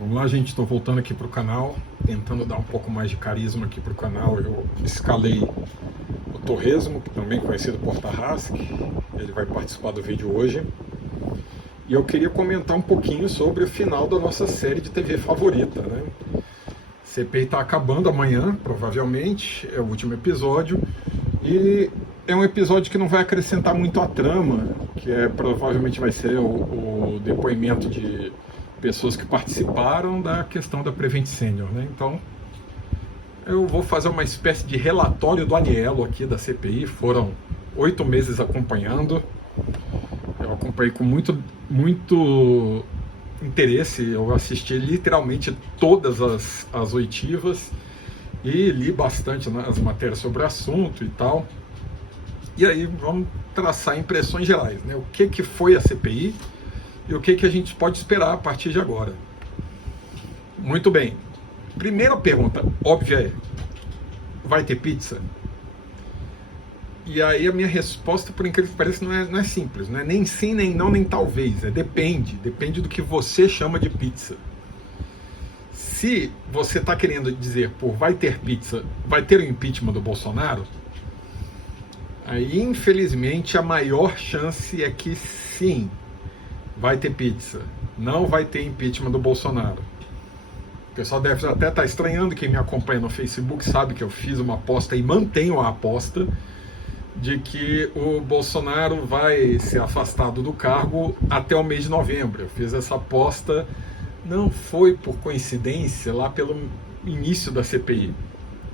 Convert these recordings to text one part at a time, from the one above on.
Vamos lá, gente, estou voltando aqui para o canal, tentando dar um pouco mais de carisma aqui para o canal. Eu escalei o Torresmo, que também é conhecido por Tarrasque, ele vai participar do vídeo hoje. E eu queria comentar um pouquinho sobre o final da nossa série de TV favorita, né? CPI está acabando amanhã, provavelmente, é o último episódio, e é um episódio que não vai acrescentar muito à trama, que provavelmente vai ser o depoimento de pessoas que participaram da questão da Prevent Senior, né? Então, eu vou fazer uma espécie de relatório do Aniello aqui da CPI. Foram 8 meses acompanhando. Eu acompanhei com muito interesse. Eu assisti literalmente todas as oitivas e li bastante, né, as matérias sobre o assunto e tal. E aí vamos traçar impressões gerais, né? O que foi a CPI e o que a gente pode esperar a partir de agora. Muito bem. Primeira pergunta óbvia é: vai ter pizza? E aí a minha resposta, por incrível que pareça, não é simples, não é nem sim, nem não, nem talvez, depende do que você chama de pizza. Se você está querendo dizer, por vai ter pizza, vai ter o impeachment do Bolsonaro, aí infelizmente a maior chance é que sim, vai ter pizza, não vai ter impeachment do Bolsonaro. O pessoal deve até estar estranhando, quem me acompanha no Facebook sabe que eu fiz uma aposta e mantenho a aposta de que o Bolsonaro vai ser afastado do cargo até o mês de novembro. Eu fiz essa aposta, não foi por coincidência, lá pelo início da CPI,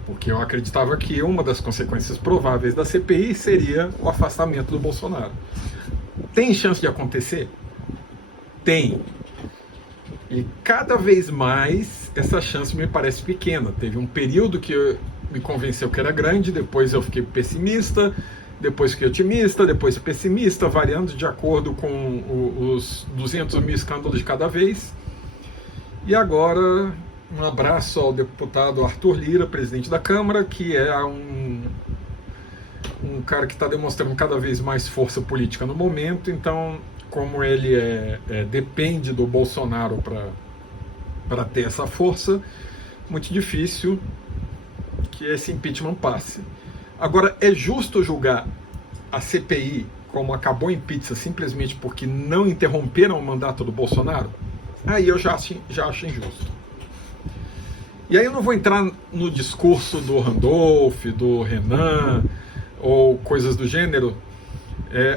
porque eu acreditava que uma das consequências prováveis da CPI seria o afastamento do Bolsonaro. Tem chance de acontecer? Tem. E cada vez mais essa chance me parece pequena. Teve um período que me convenceu que era grande, depois eu fiquei pessimista, depois fiquei otimista, depois pessimista, variando de acordo com os 200 mil escândalos de cada vez. E agora, um abraço ao deputado Arthur Lira, presidente da Câmara, que é um cara que está demonstrando cada vez mais força política no momento. Então, como ele depende do Bolsonaro para ter essa força, muito difícil que esse impeachment passe. Agora, é justo julgar a CPI como acabou em pizza simplesmente porque não interromperam o mandato do Bolsonaro? Aí eu já acho injusto. E aí eu não vou entrar no discurso do Randolph, do Renan, ou coisas do gênero.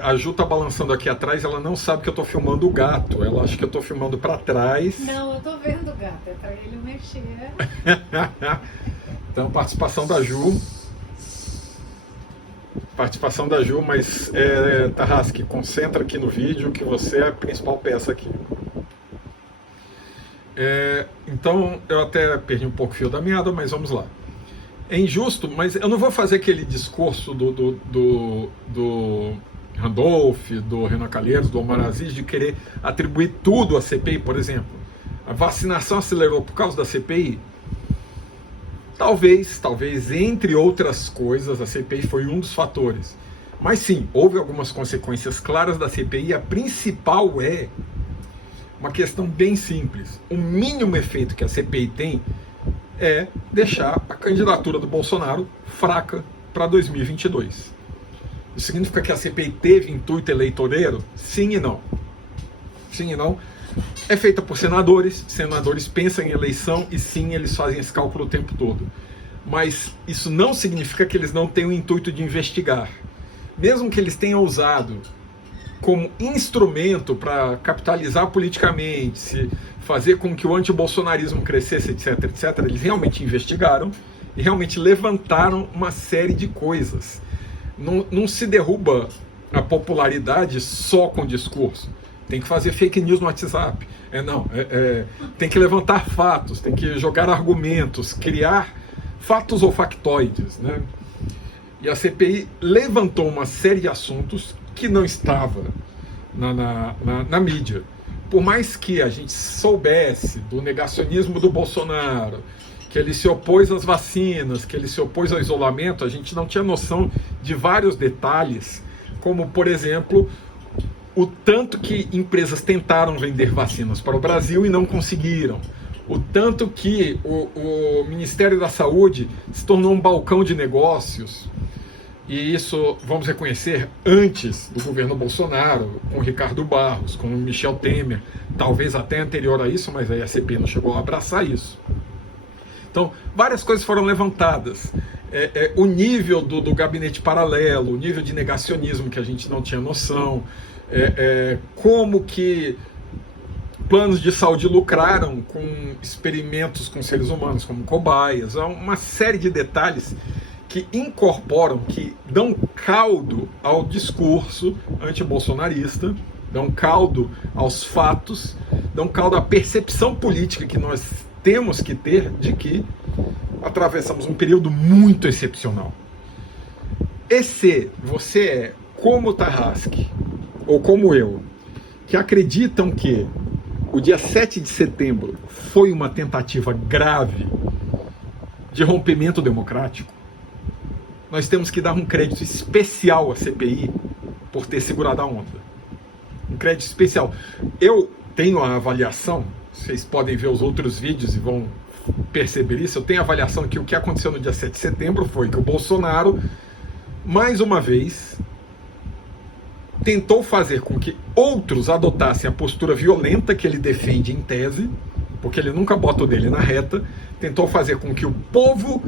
A Ju tá balançando aqui atrás, ela não sabe que eu tô filmando o gato, ela acha que eu tô filmando para trás. Não, eu tô vendo o gato, é pra ele mexer. Então, participação da Ju, mas Tarrasque, concentra aqui no vídeo que você é a principal peça aqui. Então, eu até perdi um pouco o fio da meada, mas vamos lá. É injusto, mas eu não vou fazer aquele discurso do Randolph, do Renan Calheiros, do Omar Aziz, de querer atribuir tudo à CPI, por exemplo. A vacinação acelerou por causa da CPI? Talvez, entre outras coisas, a CPI foi um dos fatores. Mas sim, houve algumas consequências claras da CPI. A principal é uma questão bem simples. O mínimo efeito que a CPI tem é deixar a candidatura do Bolsonaro fraca para 2022. Isso significa que a CPI teve intuito eleitoreiro? Sim e não. Sim e não. É feita por senadores pensam em eleição e sim, eles fazem esse cálculo o tempo todo. Mas isso não significa que eles não tenham o intuito de investigar. Mesmo que eles tenham usado como instrumento para capitalizar politicamente, fazer com que o antibolsonarismo crescesse, etc., eles realmente investigaram e realmente levantaram uma série de coisas. Não se derruba a popularidade só com discurso. Tem que fazer fake news no WhatsApp. Tem que levantar fatos, tem que jogar argumentos, criar fatos ou factoides, né? E a CPI levantou uma série de assuntos que não estava na mídia. Por mais que a gente soubesse do negacionismo do Bolsonaro, que ele se opôs às vacinas, que ele se opôs ao isolamento, a gente não tinha noção de vários detalhes, como, por exemplo, o tanto que empresas tentaram vender vacinas para o Brasil e não conseguiram, o tanto que o Ministério da Saúde se tornou um balcão de negócios, e isso, vamos reconhecer, antes do governo Bolsonaro, com Ricardo Barros, com Michel Temer, talvez até anterior a isso, mas aí a CPI não chegou a abraçar isso. Então, várias coisas foram levantadas. O nível do gabinete paralelo, o nível de negacionismo que a gente não tinha noção, como que planos de saúde lucraram com experimentos com seres humanos como cobaias, uma série de detalhes que incorporam, que dão caldo ao discurso antibolsonarista, dão caldo aos fatos, dão caldo à percepção política que nós temos que ter de que atravessamos um período muito excepcional. E se você é como o Tarrasque, ou como eu, que acreditam que o dia 7 de setembro foi uma tentativa grave de rompimento democrático, nós temos que dar um crédito especial à CPI por ter segurado a onda. Um crédito especial. Eu tenho a avaliação, vocês podem ver os outros vídeos e vão perceber isso, eu tenho a avaliação que o que aconteceu no dia 7 de setembro foi que o Bolsonaro, mais uma vez, tentou fazer com que outros adotassem a postura violenta que ele defende em tese, porque ele nunca bota o dele na reta, tentou fazer com que o povo,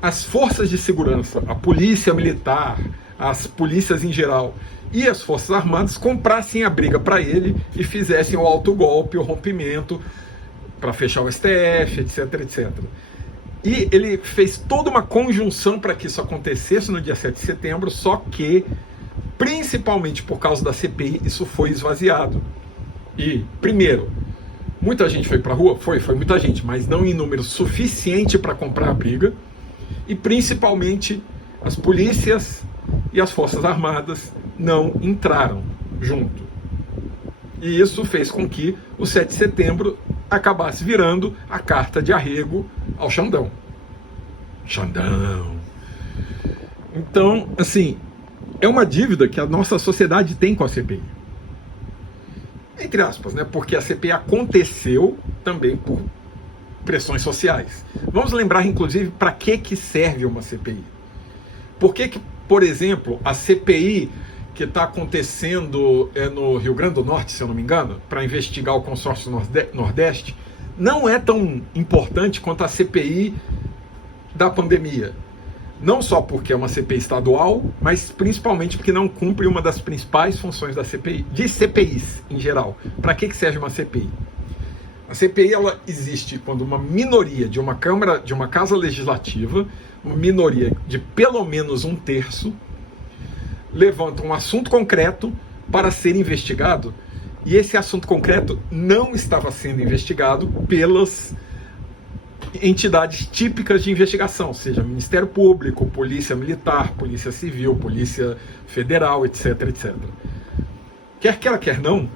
as forças de segurança, a polícia militar, as polícias em geral e as forças armadas comprassem a briga para ele e fizessem o autogolpe, o rompimento, para fechar o STF, etc, etc. E ele fez toda uma conjunção para que isso acontecesse no dia 7 de setembro, só que, principalmente por causa da CPI, isso foi esvaziado. E, primeiro, muita gente foi para a rua? Foi muita gente, mas não em número suficiente para comprar a briga. E, principalmente, as polícias e as forças armadas não entraram junto. E isso fez com que o 7 de setembro acabasse virando a carta de arrego ao Xandão. Xandão. Então, assim, é uma dívida que a nossa sociedade tem com a CPI. Entre aspas, né? Porque a CPI aconteceu também por pressões sociais. Vamos lembrar, inclusive, para que serve uma CPI. Por que, por exemplo, a CPI que está acontecendo no Rio Grande do Norte, se eu não me engano, para investigar o consórcio Nordeste, não é tão importante quanto a CPI da pandemia. Não só porque é uma CPI estadual, mas principalmente porque não cumpre uma das principais funções da CPI, de CPIs em geral. Para que serve uma CPI? A CPI ela existe quando uma minoria de uma Câmara, de uma Casa Legislativa, uma minoria de pelo menos 1/3, levanta um assunto concreto para ser investigado, e esse assunto concreto não estava sendo investigado pelas entidades típicas de investigação, seja Ministério Público, Polícia Militar, Polícia Civil, Polícia Federal, etc, etc. Quer queira, quer não,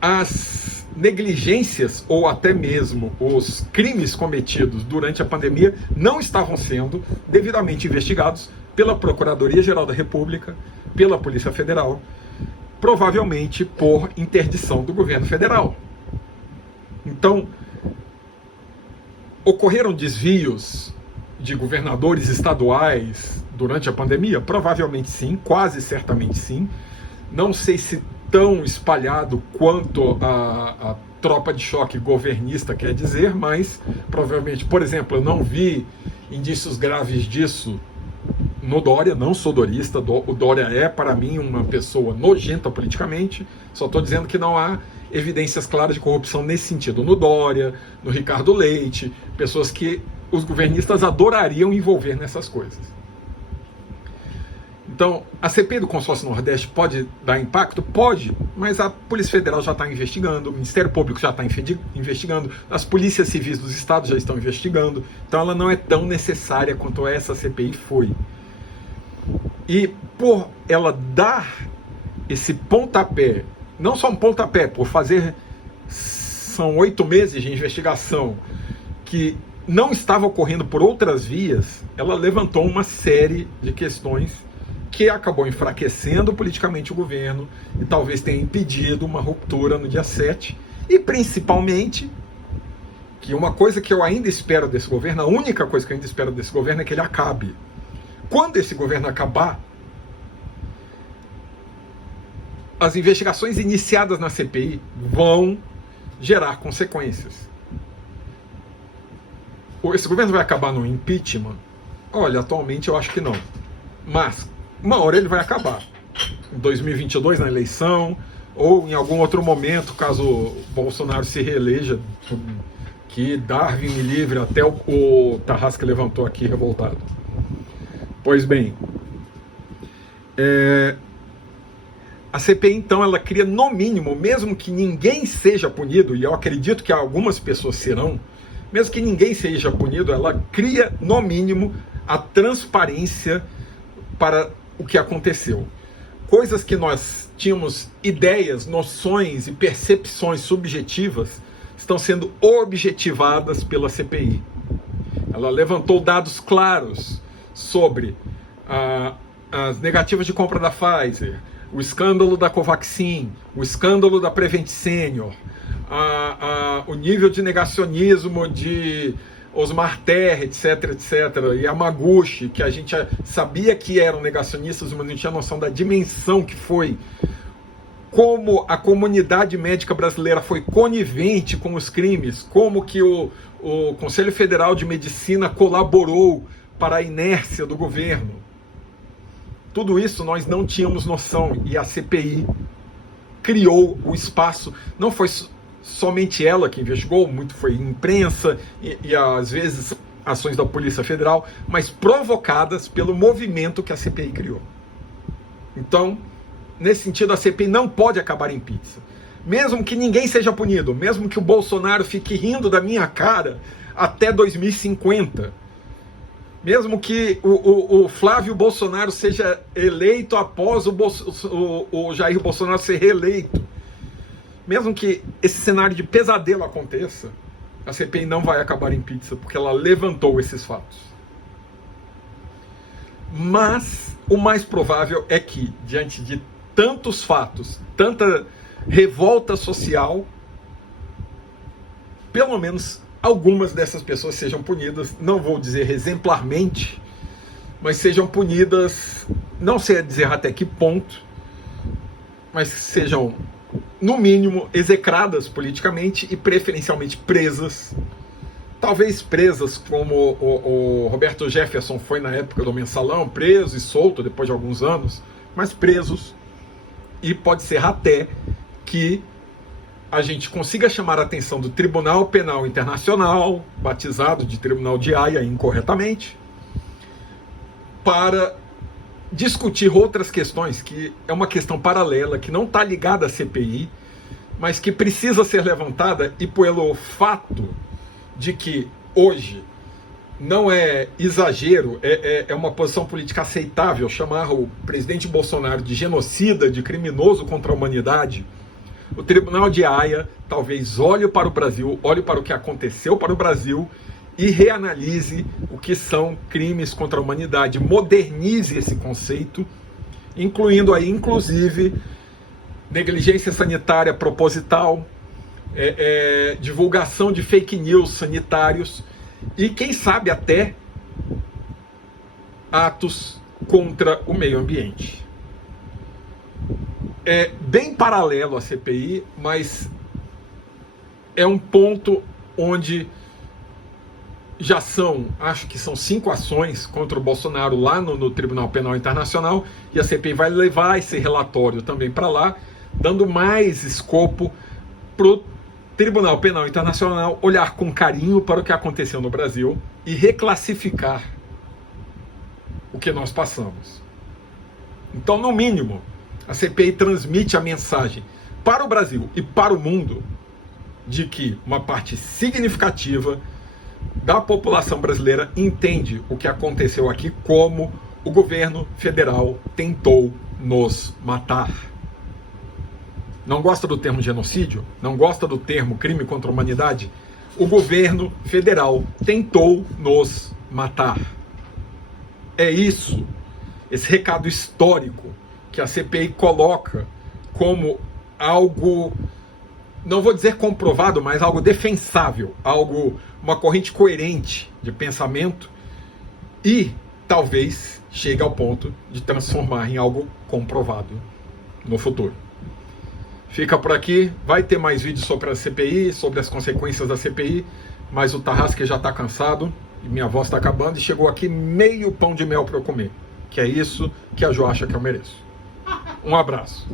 as negligências ou até mesmo os crimes cometidos durante a pandemia não estavam sendo devidamente investigados pela Procuradoria-Geral da República, pela Polícia Federal, provavelmente por interdição do governo federal. Então, ocorreram desvios de governadores estaduais durante a pandemia? Provavelmente sim, quase certamente sim. Não sei se tão espalhado quanto a tropa de choque governista quer dizer, mas provavelmente, por exemplo, eu não vi indícios graves disso no Dória, não sou dorista, o Dória é para mim uma pessoa nojenta politicamente, só estou dizendo que não há evidências claras de corrupção nesse sentido. No Dória, no Ricardo Leite, pessoas que os governistas adorariam envolver nessas coisas. Então, a CPI do Consórcio Nordeste pode dar impacto? Pode, mas a Polícia Federal já está investigando, o Ministério Público já está investigando, as polícias civis dos estados já estão investigando, então ela não é tão necessária quanto essa CPI foi. E por ela dar esse pontapé, não só um pontapé, por fazer, são 8 meses de investigação que não estava ocorrendo por outras vias, ela levantou uma série de questões que acabou enfraquecendo politicamente o governo e talvez tenha impedido uma ruptura no dia 7 e principalmente que uma coisa que eu ainda espero desse governo, a única coisa que eu ainda espero desse governo é que ele acabe. Quando esse governo acabar, as investigações iniciadas na CPI vão gerar consequências. Esse governo vai acabar no impeachment? Olha, atualmente eu acho que não. Mas uma hora ele vai acabar. Em 2022, na eleição, ou em algum outro momento, caso o Bolsonaro se reeleja, que Darwin me livre, até o Tarrasque levantou aqui revoltado. Pois bem, a CPI, então, ela cria, no mínimo, mesmo que ninguém seja punido, e eu acredito que algumas pessoas serão, mesmo que ninguém seja punido, ela cria, no mínimo, a transparência para o que aconteceu. Coisas que nós tínhamos ideias, noções e percepções subjetivas estão sendo objetivadas pela CPI. Ela levantou dados claros sobre as negativas de compra da Pfizer, o escândalo da Covaxin, o escândalo da Prevent Senior, o nível de negacionismo de Osmar Terra, etc, etc, e Yamaguchi, que a gente sabia que eram negacionistas, mas não tinha noção da dimensão que foi, como a comunidade médica brasileira foi conivente com os crimes, como que o Conselho Federal de Medicina colaborou para a inércia do governo. Tudo isso nós não tínhamos noção, e a CPI criou o espaço. Não foi somente ela que investigou, muito foi imprensa e às vezes ações da Polícia Federal, mas provocadas pelo movimento que a CPI criou. Então, nesse sentido, a CPI não pode acabar em pizza. Mesmo que ninguém seja punido, mesmo que o Bolsonaro fique rindo da minha cara até 2050, mesmo que o Flávio Bolsonaro seja eleito após o Jair Bolsonaro ser reeleito, mesmo que esse cenário de pesadelo aconteça, a CPI não vai acabar em pizza, porque ela levantou esses fatos. Mas o mais provável é que, diante de tantos fatos, tanta revolta social, pelo menos algumas dessas pessoas sejam punidas, não vou dizer exemplarmente, mas sejam punidas, não sei dizer até que ponto, mas sejam, no mínimo, execradas politicamente e preferencialmente presas. Talvez presas como o Roberto Jefferson foi na época do Mensalão, preso e solto depois de alguns anos, mas presos. E pode ser até que a gente consiga chamar a atenção do Tribunal Penal Internacional, batizado de Tribunal de Haia incorretamente, para discutir outras questões, que é uma questão paralela, que não está ligada à CPI, mas que precisa ser levantada, e pelo fato de que hoje não é exagero, é uma posição política aceitável chamar o presidente Bolsonaro de genocida, de criminoso contra a humanidade. O Tribunal de Haia talvez olhe para o Brasil, olhe para o que aconteceu para o Brasil e reanalise o que são crimes contra a humanidade, modernize esse conceito, incluindo aí, inclusive, negligência sanitária proposital, divulgação de fake news sanitários e, quem sabe, até atos contra o meio ambiente. É bem paralelo à CPI, mas é um ponto onde já acho que são 5 ações contra o Bolsonaro lá no Tribunal Penal Internacional, e a CPI vai levar esse relatório também para lá, dando mais escopo para o Tribunal Penal Internacional olhar com carinho para o que aconteceu no Brasil e reclassificar o que nós passamos. Então, no mínimo, a CPI transmite a mensagem para o Brasil e para o mundo de que uma parte significativa da população brasileira entende o que aconteceu aqui como o governo federal tentou nos matar. Não gosta do termo genocídio? Não gosta do termo crime contra a humanidade? O governo federal tentou nos matar. É isso, esse recado histórico que a CPI coloca como algo não vou dizer comprovado, mas algo defensável, uma corrente coerente de pensamento e talvez chegue ao ponto de transformar em algo comprovado no futuro. Fica por aqui, vai ter mais vídeos sobre a CPI, sobre as consequências da CPI, mas o Tarrasque já está cansado, e minha voz está acabando, e chegou aqui meio pão de mel para eu comer, que é isso que a Jo acha que eu mereço. Um abraço.